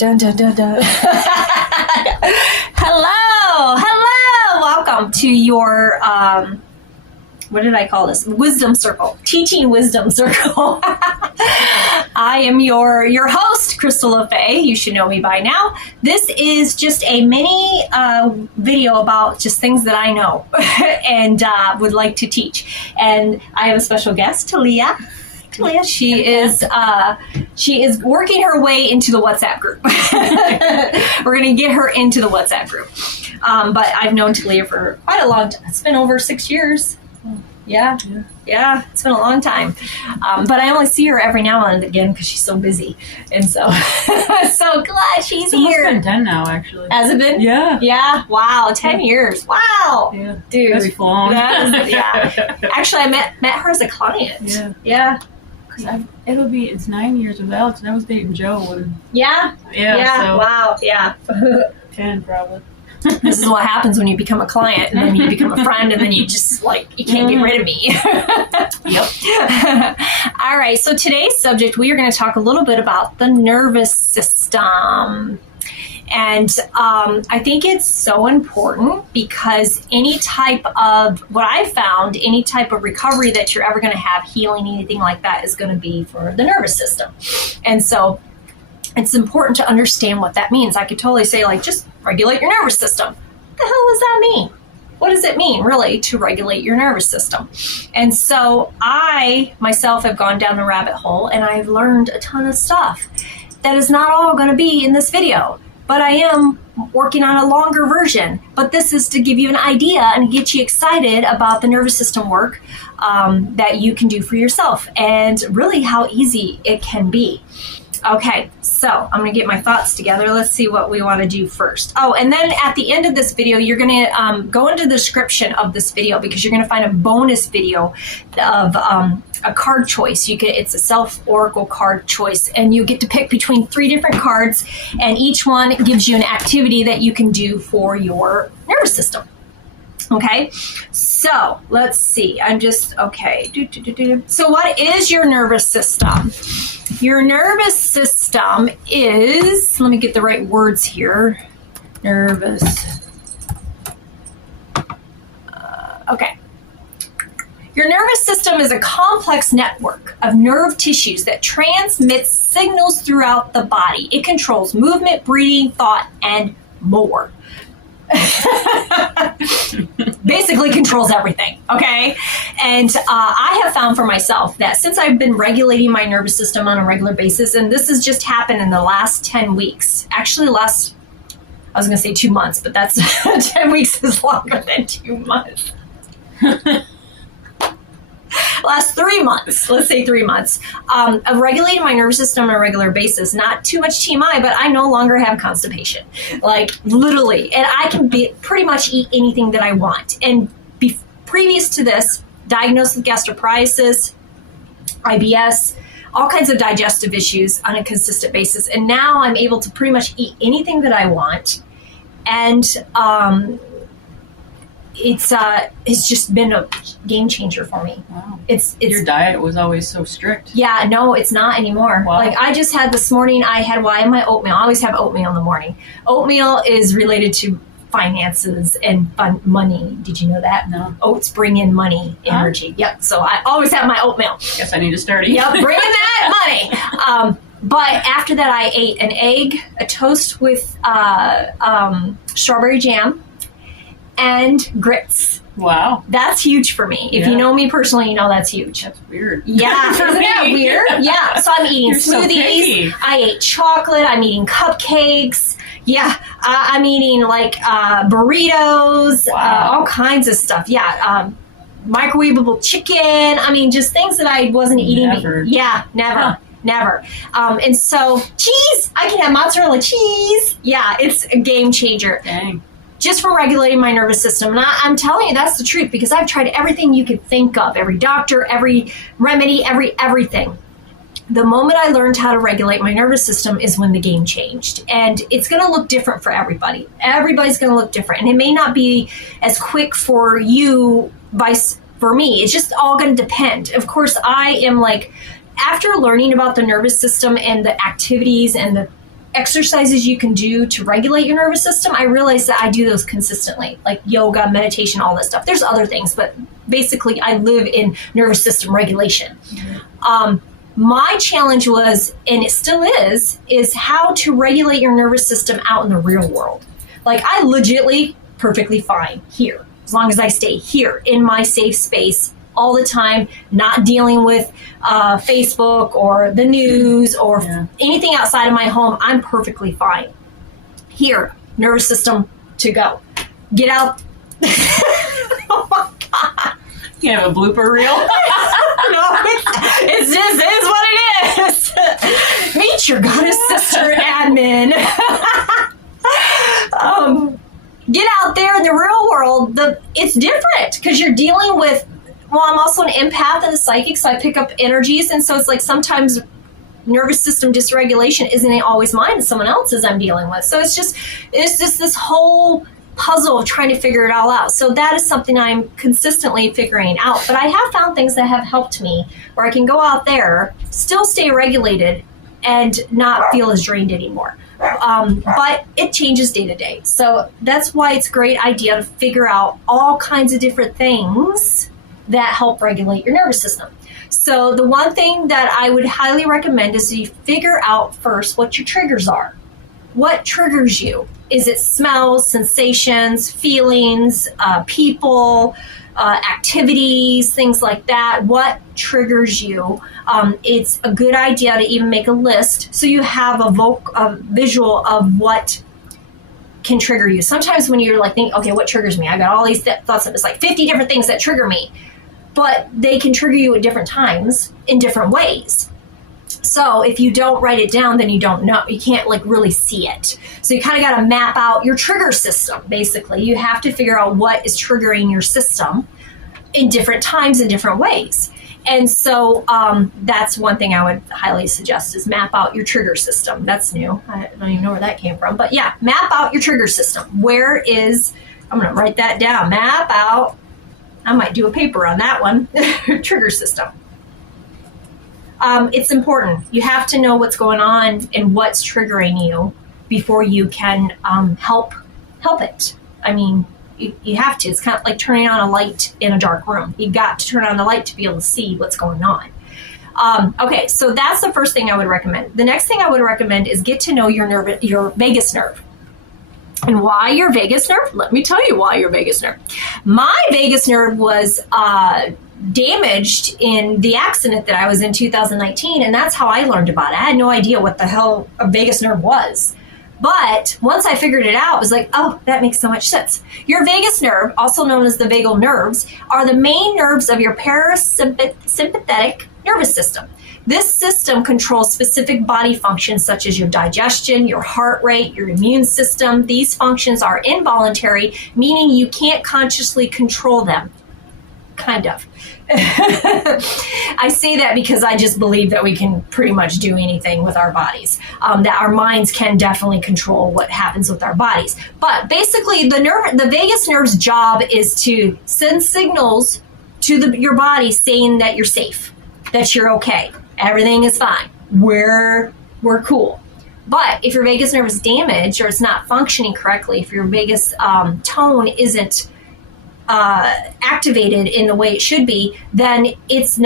Dun, dun, dun, dun. Hello, welcome to your, what did I call this? Wisdom Circle, Teaching Wisdom Circle. I am your host, Crystal LaFay. You should know me by now. This is just a mini video about just things that I know and would like to teach. And I have a special guest, Talia. She is working her way into the WhatsApp group. We're going to get her into the WhatsApp group. But I've known Talia for quite a long time. It's been over 6 years. Yeah, it's been a long time. But I only see her every now and again because she's so busy. And so, so glad she's here. It's been 10 now, actually. Has it been? Yeah. Yeah, wow, 10 years. Wow. Yeah. Dude. That's long. Yeah. Actually, I met her as a client. Yeah. It's 9 years with Alex, and I was dating Joe when... Yeah? So Wow, yeah. 10, probably. This is what happens when you become a client, and then you become a friend, and then you just, you can't get rid of me. Yep. All right, so today's subject, we are going to talk a little bit about the nervous system. And I think it's so important because any type of, what I've found, any type of recovery that you're ever going to have, healing, anything like that, is going to be for the nervous system. And so it's important to understand what that means. I could totally say, just regulate your nervous system. What the hell does that mean? What does it mean, really, to regulate your nervous system? And so I, myself, have gone down the rabbit hole, and I've learned a ton of stuff that is not all going to be in this video. But I am working on a longer version. But this is to give you an idea and get you excited about the nervous system work that you can do for yourself and really how easy it can be. Okay, so I'm going to get my thoughts together. Let's see what we want to do first. Oh, and then at the end of this video, you're going to go into the description of this video because you're going to find a bonus video of a card choice. It's a self-oracle card choice, and you get to pick between 3 different cards, and each one gives you an activity that you can do for your nervous system. Okay, so let's see. Okay. So what is your nervous system? Your nervous system is, let me get the right words here. Nervous. Okay. Your nervous system is a complex network of nerve tissues that transmits signals throughout the body. It controls movement, breathing, thought, and more. Basically controls everything, okay? And I have found for myself that since I've been regulating my nervous system on a regular basis, and this has just happened in the last 10 weeks, actually I was going to say 2 months, but that's 10 weeks is longer than 2 months. Last 3 months, let's say 3 months, of regulating my nervous system on a regular basis. Not too much TMI, but I no longer have constipation. Literally. And I can pretty much eat anything that I want. And previous to this, diagnosed with gastroparesis, IBS, all kinds of digestive issues on a consistent basis. And now I'm able to pretty much eat anything that I want. And it's just been a game changer for me. Wow. It's your diet was always so strict. Yeah, no, it's not anymore. Wow. I just had this morning, I had my oatmeal. I always have oatmeal in the morning. Oatmeal is related to finances and money. Did you know that? No. Oats bring in money, energy. Yep. So I always have my oatmeal. Guess I need to start eating. Yep, bring in that money. But after that, I ate an egg, a toast with strawberry jam, and grits. Wow. That's huge for me. If you know me personally, you know that's huge. That's weird. Yeah. Isn't that weird? Yeah. So I'm eating smoothies. I ate chocolate. I'm eating cupcakes. Yeah. I'm eating burritos, all kinds of stuff. Yeah. Microwavable chicken. I mean, just things that I wasn't eating. Never. Yeah. Never. Huh. Never. And so cheese, I can have mozzarella cheese. Yeah. It's a game changer. Dang. Just from regulating my nervous system. And I'm telling you, that's the truth, because I've tried everything you could think of, every doctor, every remedy, everything. The moment I learned how to regulate my nervous system is when the game changed. And it's going to look different for everybody. Everybody's going to look different. And it may not be as quick for you, for me. It's just all going to depend. Of course, I am after learning about the nervous system and the activities and the exercises you can do to regulate your nervous system, I realize that I do those consistently, like yoga, meditation, all this stuff. There's other things, but basically I live in nervous system regulation. My challenge was, and it still is how to regulate your nervous system out in the real world. Like, I legitimately perfectly fine here, as long as I stay here in my safe space all the time, not dealing with Facebook or the news or anything outside of my home. I'm perfectly fine. Here, nervous system to go. Get out. Oh my God. You have a blooper reel? No, it's just is what it is. Meet your goddess sister admin. Get out there in the real world. It's different because you're dealing with, well, I'm also an empath and a psychic, so I pick up energies. And so it's like sometimes nervous system dysregulation isn't always mine, it's someone else's I'm dealing with. So it's just this whole puzzle of trying to figure it all out. So that is something I'm consistently figuring out. But I have found things that have helped me where I can go out there, still stay regulated, and not feel as drained anymore. But it changes day to day. So that's why it's a great idea to figure out all kinds of different things that help regulate your nervous system. So the one thing that I would highly recommend is you figure out first what your triggers are. What triggers you? Is it smells, sensations, feelings, people, activities, things like that? What triggers you? It's a good idea to even make a list so you have a visual of what can trigger you. Sometimes when you're like, think, okay, what triggers me? I got all these thoughts of it's like 50 different things that trigger me, but they can trigger you at different times in different ways. So if you don't write it down, then you don't know. You can't like really see it. So you kind of got to map out your trigger system. Basically, you have to figure out what is triggering your system in different times in different ways. And so that's one thing I would highly suggest is map out your trigger system. That's new. I don't even know where that came from. But yeah, map out your trigger system. I'm going to write that down. Map out. I might do a paper on that one. Trigger system. It's important. You have to know what's going on and what's triggering you before you can help it. I mean, you have to. It's kind of like turning on a light in a dark room. You got to turn on the light to be able to see what's going on. Okay, so that's the first thing I would recommend. The next thing I would recommend is get to know your vagus nerve. And why your vagus nerve? Let me tell you why your vagus nerve. My vagus nerve was damaged in the accident that I was in 2019, and that's how I learned about it. I had no idea what the hell a vagus nerve was. But once I figured it out, I was like, oh, that makes so much sense. Your vagus nerve, also known as the vagal nerves, are the main nerves of your parasympathetic nervous system. This system controls specific body functions such as your digestion, your heart rate, your immune system. These functions are involuntary, meaning you can't consciously control them. Kind of. I say that because I just believe that we can pretty much do anything with our bodies, that our minds can definitely control what happens with our bodies. But basically, the vagus nerve's job is to send signals to your body saying that you're safe, that you're okay, everything is fine, we're cool. But if your vagus nerve is damaged or it's not functioning correctly, if your vagus tone isn't activated in the way it should be, then it's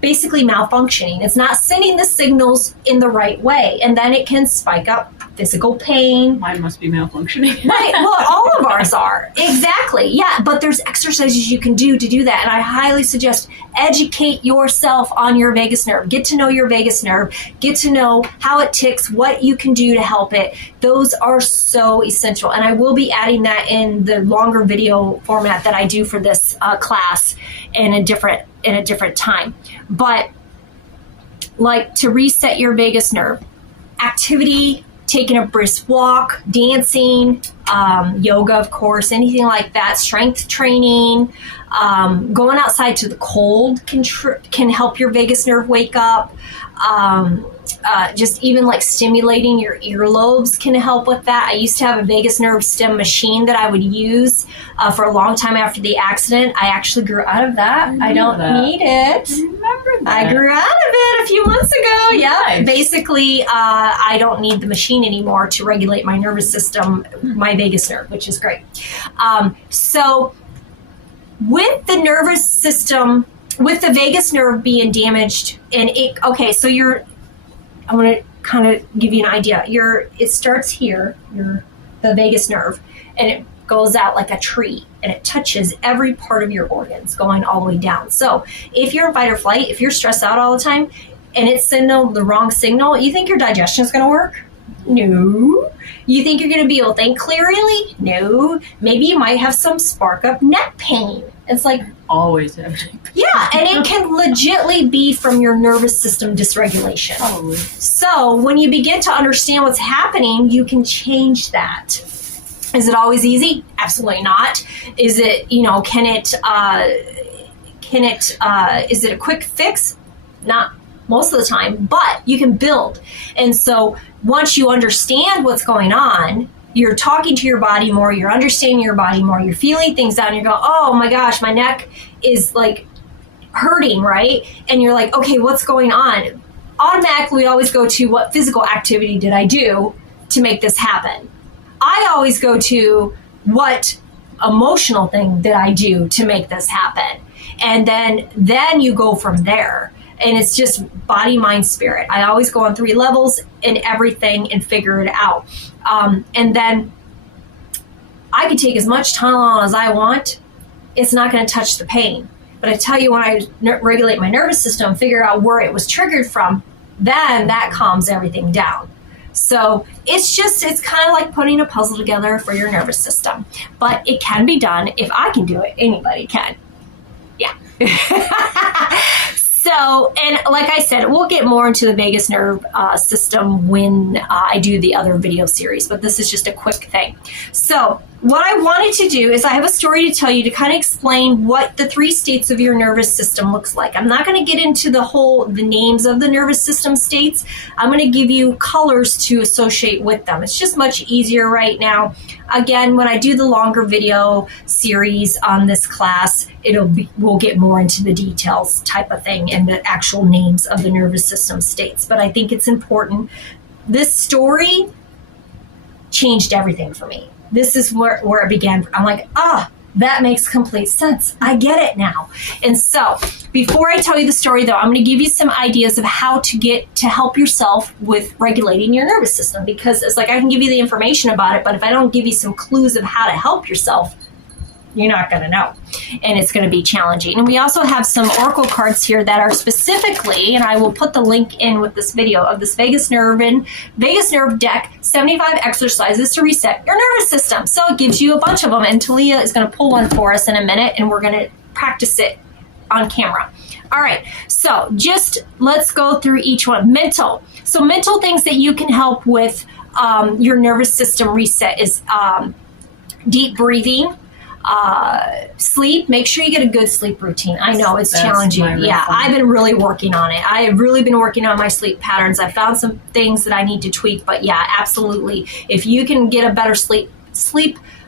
basically malfunctioning. It's not sending the signals in the right way, and then it can spike up physical pain. Mine must be malfunctioning. Right. Well, all of ours are. Exactly. Yeah. But there's exercises you can do to do that. And I highly suggest educate yourself on your vagus nerve. Get to know your vagus nerve. Get to know how it ticks, what you can do to help it. Those are so essential. And I will be adding that in the longer video format that I do for this class in a different time. But like to reset your vagus nerve, activity, taking a brisk walk, dancing, yoga, of course, anything like that, strength training, Going outside to the cold can help your vagus nerve wake up. Just even like stimulating your earlobes can help with that. I used to have a vagus nerve stim machine that I would use for a long time after the accident. I actually grew out of that. I don't need it. I remember that. I grew out of it a few months ago. Yeah. Nice. Basically, I don't need the machine anymore to regulate my nervous system, my vagus nerve, which is great. So with the nervous system, with the vagus nerve being damaged, and I'm going to kind of give you an idea. It starts here, the vagus nerve, and it goes out like a tree, and it touches every part of your organs going all the way down. So if you're in fight or flight, if you're stressed out all the time, and it's signaled the wrong signal, you think your digestion is going to work? No. You think you're going to be able to think clearly? No. Maybe you might have some spark up neck pain. It's like always everything. Yeah, and it can legitly be from your nervous system dysregulation. Probably. So when you begin to understand what's happening, you can change that. Is it always easy? Absolutely not. Is it, is it a quick fix? Not most of the time, but you can build. And so once you understand what's going on, you're talking to your body more, you're understanding your body more, you're feeling things out, and you go, oh my gosh, my neck is like hurting, right? And you're like, okay, what's going on? Automatically, we always go to what physical activity did I do to make this happen? I always go to what emotional thing did I do to make this happen? And then you go from there. And it's just body, mind, spirit. I always go on 3 levels in everything and figure it out. And then I can take as much Tylenol as I want. It's not going to touch the pain. But I tell you, when I regulate my nervous system, figure out where it was triggered from, then that calms everything down. So it's kind of like putting a puzzle together for your nervous system. But it can be done. If I can do it, anybody can. Yeah. So, and like I said, we'll get more into the vagus nerve system when I do the other video series, but this is just a quick thing. So what I wanted to do is I have a story to tell you to kind of explain what the 3 states of your nervous system looks like. I'm not going to get into the names of the nervous system states. I'm going to give you colors to associate with them. It's just much easier right now. Again, when I do the longer video series on this class, we'll get more into the details type of thing and the actual names of the nervous system states. But I think it's important. This story changed everything for me. This is where it began. I'm like, that makes complete sense. I get it now. And so before I tell you the story, though, I'm going to give you some ideas of how to get to help yourself with regulating your nervous system, because it's like I can give you the information about it, but if I don't give you some clues of how to help yourself, you're not going to know. And it's going to be challenging. And we also have some oracle cards here that are specifically, and I will put the link in with this video, of this Vagus Nerve deck, 75 exercises to reset your nervous system. So it gives you a bunch of them. And Talia is going to pull one for us in a minute, and we're going to practice it on camera. All right. So just let's go through each one. Mental. So mental things that you can help with your nervous system reset is deep breathing. Sleep. Make sure you get a good sleep routine. I know it's challenging. Yeah, I've been really working on it. I have really been working on my sleep patterns. I found some things that I need to tweak, but yeah, absolutely. If you can get a better sleep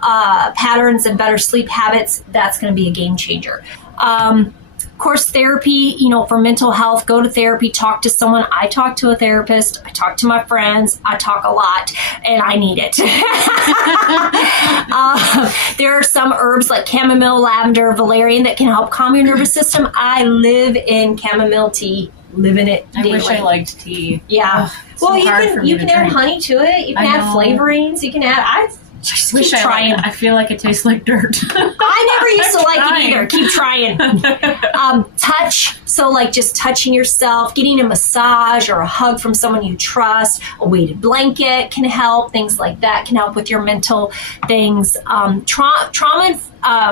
patterns and better sleep habits, that's going to be a game changer. Of course, therapy, for mental health, go to therapy, talk to someone. I talk to a therapist. I talk to my friends. I talk a lot, and I need it. There are some herbs like chamomile, lavender, valerian that can help calm your nervous system. I live in chamomile tea, live in it daily. I wish I liked tea. Yeah. Well, you can add honey to it. You can add flavorings. You can add. Just keep trying. I feel like it tastes like dirt. I never used to like it either. Keep trying. Touch. So like just touching yourself, getting a massage or a hug from someone you trust, a weighted blanket can help. Things like that can help with your mental things. Trauma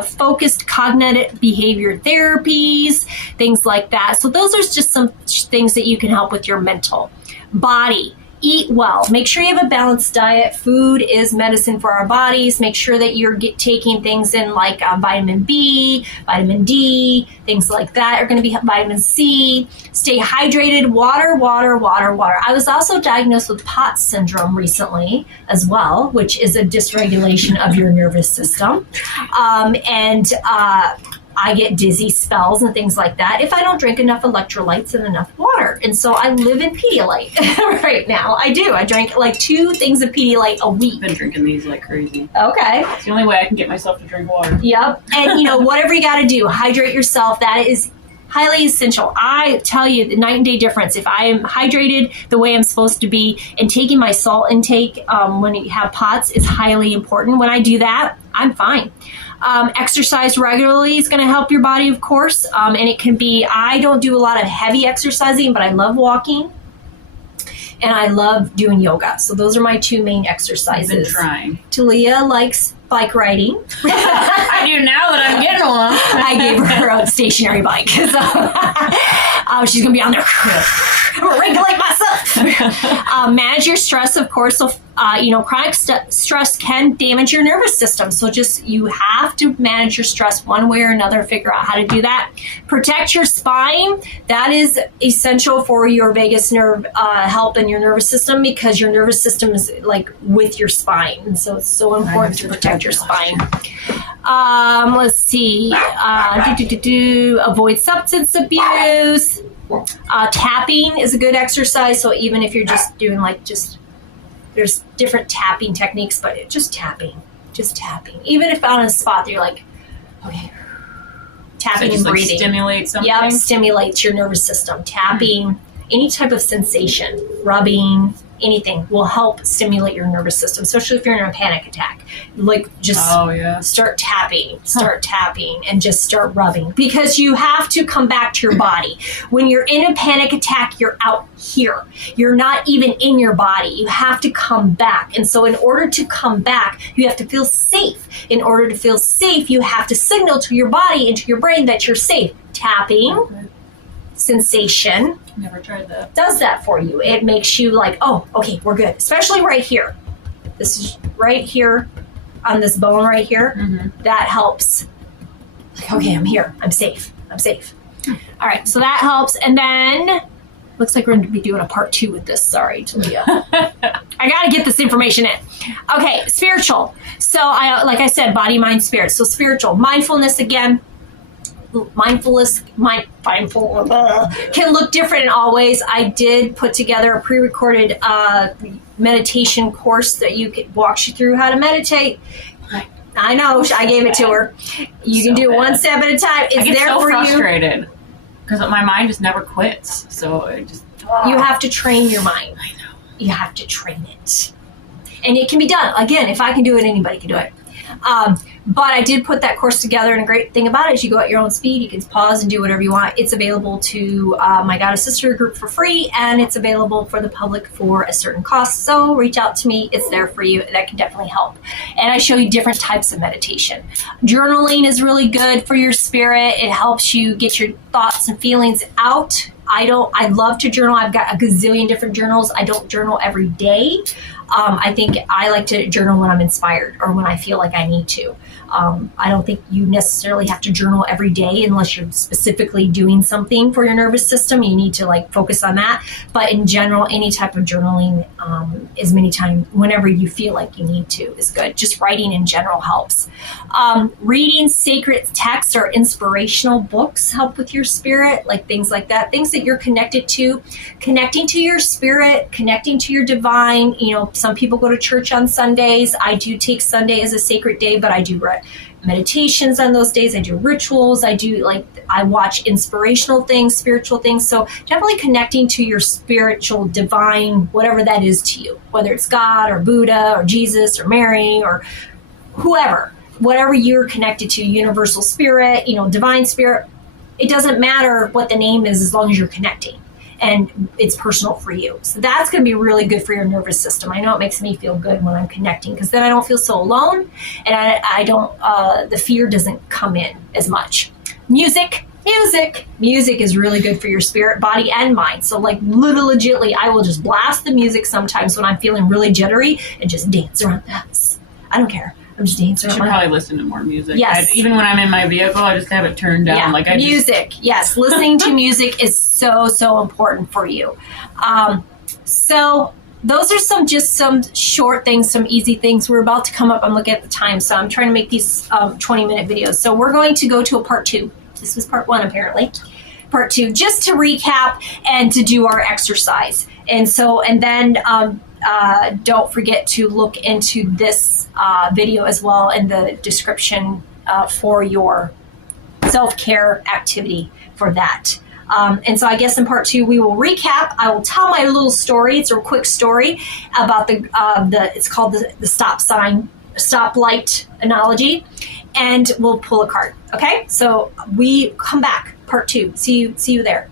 focused cognitive behavior therapies, things like that. So those are just some things that you can help with your mental. Body. eat well. Make sure you have a balanced diet. Food is medicine for our bodies. Make sure that you're taking things in like vitamin B, vitamin D, things like that are going to be vitamin C. Stay hydrated. Water, water, water, water. I was also diagnosed with POTS syndrome recently as well, which is a dysregulation of your nervous system. I get dizzy spells and things like that if I don't drink enough electrolytes and enough water. And so I live in Pedialyte right now. I do. I drink like 2 things of Pedialyte a week. I've been drinking these like crazy. Okay. It's the only way I can get myself to drink water. Yep. And whatever you got to do, hydrate yourself. That is highly essential. I tell you, the night and day difference. If I am hydrated the way I'm supposed to be and taking my salt intake when you have POTS is highly important. When I do that, I'm fine. Exercise regularly is going to help your body, of course. And it can be, I don't do a lot of heavy exercising, but I love walking and I love doing yoga. So those are my 2 main exercises. I've been trying. Talia likes bike riding. I do now that I'm getting one. I gave her a stationary bike. So she's going to be on there. I'm going to regulate myself. Manage your stress, of course. So, chronic stress can damage your nervous system. So you have to manage your stress one way or another, figure out how to do that. Protect your spine. That is essential for your vagus nerve health in your nervous system because your nervous system is like with your spine. And so it's so important to protect your spine. Let's see. Avoid substance abuse. Tapping is a good exercise. So even if you're just doing there's different tapping techniques, but just tapping. Even if on a spot that you're like, okay, tapping and breathing. Like stimulates something? Yep, stimulates your nervous system. Tapping, any type of sensation, rubbing, anything will help stimulate your nervous system, especially if you're in a panic attack. Like just start tapping, and just start rubbing because you have to come back to your body. When you're in a panic attack, you're out here. You're not even in your body. You have to come back. And so in order to come back, you have to feel safe. In order to feel safe, you have to signal to your body and to your brain that you're safe. Tapping, sensation. Never tried that. Does that for you. It makes you like, oh, okay, we're good. Especially right here. This is right here on this bone right here. Mm-hmm. That helps. Like, okay, I'm here. I'm safe. All right, so that helps. And then looks like we're going to be doing a part 2 with this. Sorry, Talia. I got to get this information in. Okay, spiritual. So like I said, body, mind, spirit. So spiritual. Mindfulness again. Mindful can look different in all ways. I did put together a pre-recorded meditation course that walks you through how to meditate. I know, I gave it to her. You can do it one step at a time. It's there for you. I get so frustrated because my mind just never quits. So it just you have to train your mind. I know. You have to train it, and it can be done. Again, if I can do it, anybody can do it. But I did put that course together, and a great thing about it is you go at your own speed. You can pause and do whatever you want. It's available to my God of Sisterhood group for free, and it's available for the public for a certain cost. So reach out to me. It's there for you. That can definitely help. And I show you different types of meditation. Journaling is really good for your spirit. It helps you get your thoughts and feelings out. I love to journal. I've got a gazillion different journals. I don't journal every day. I think I like to journal when I'm inspired or when I feel like I need to. I don't think you necessarily have to journal every day unless you're specifically doing something for your nervous system. You need to focus on that. But in general, any type of journaling as many times, whenever you feel like you need to, is good. Just writing in general helps. Reading sacred texts or inspirational books help with your spirit, things like that. Things that you're connected to, connecting to your spirit, connecting to your divine. Some people go to church on Sundays. I do take Sunday as a sacred day, but I do meditations on those days. I do rituals. I watch inspirational things, spiritual things. So definitely connecting to your spiritual, divine, whatever that is to you, whether it's God or Buddha or Jesus or Mary or whoever, whatever you're connected to, universal spirit, divine spirit. It doesn't matter what the name is as long as you're connecting. And it's personal for you. So that's going to be really good for your nervous system. I know it makes me feel good when I'm connecting because then I don't feel so alone and I don't, the fear doesn't come in as much. Music. Music is really good for your spirit, body, and mind. So like legitimately, I will just blast the music sometimes when I'm feeling really jittery and just dance around the house. I don't care. I'm just dancing I around. should probably listen to more music. Yes. Even when I'm in my vehicle, I just have it turned down. Yeah, Like music. Yes, listening to music is so important for you. So those are some short things, some easy things. We're about to come up. I'm looking at the time, so I'm trying to make these 20-minute videos. So we're going to go to a part 2. This was part 1, apparently. Part 2, just to recap and to do our exercise. And then don't forget to look into this video as well in the description for your self-care activity for that. And so I guess in part 2, we will recap. I will tell my little story. It's a quick story about it's called the stoplight analogy, and we'll pull a card. Okay. So we come back part 2. See you there.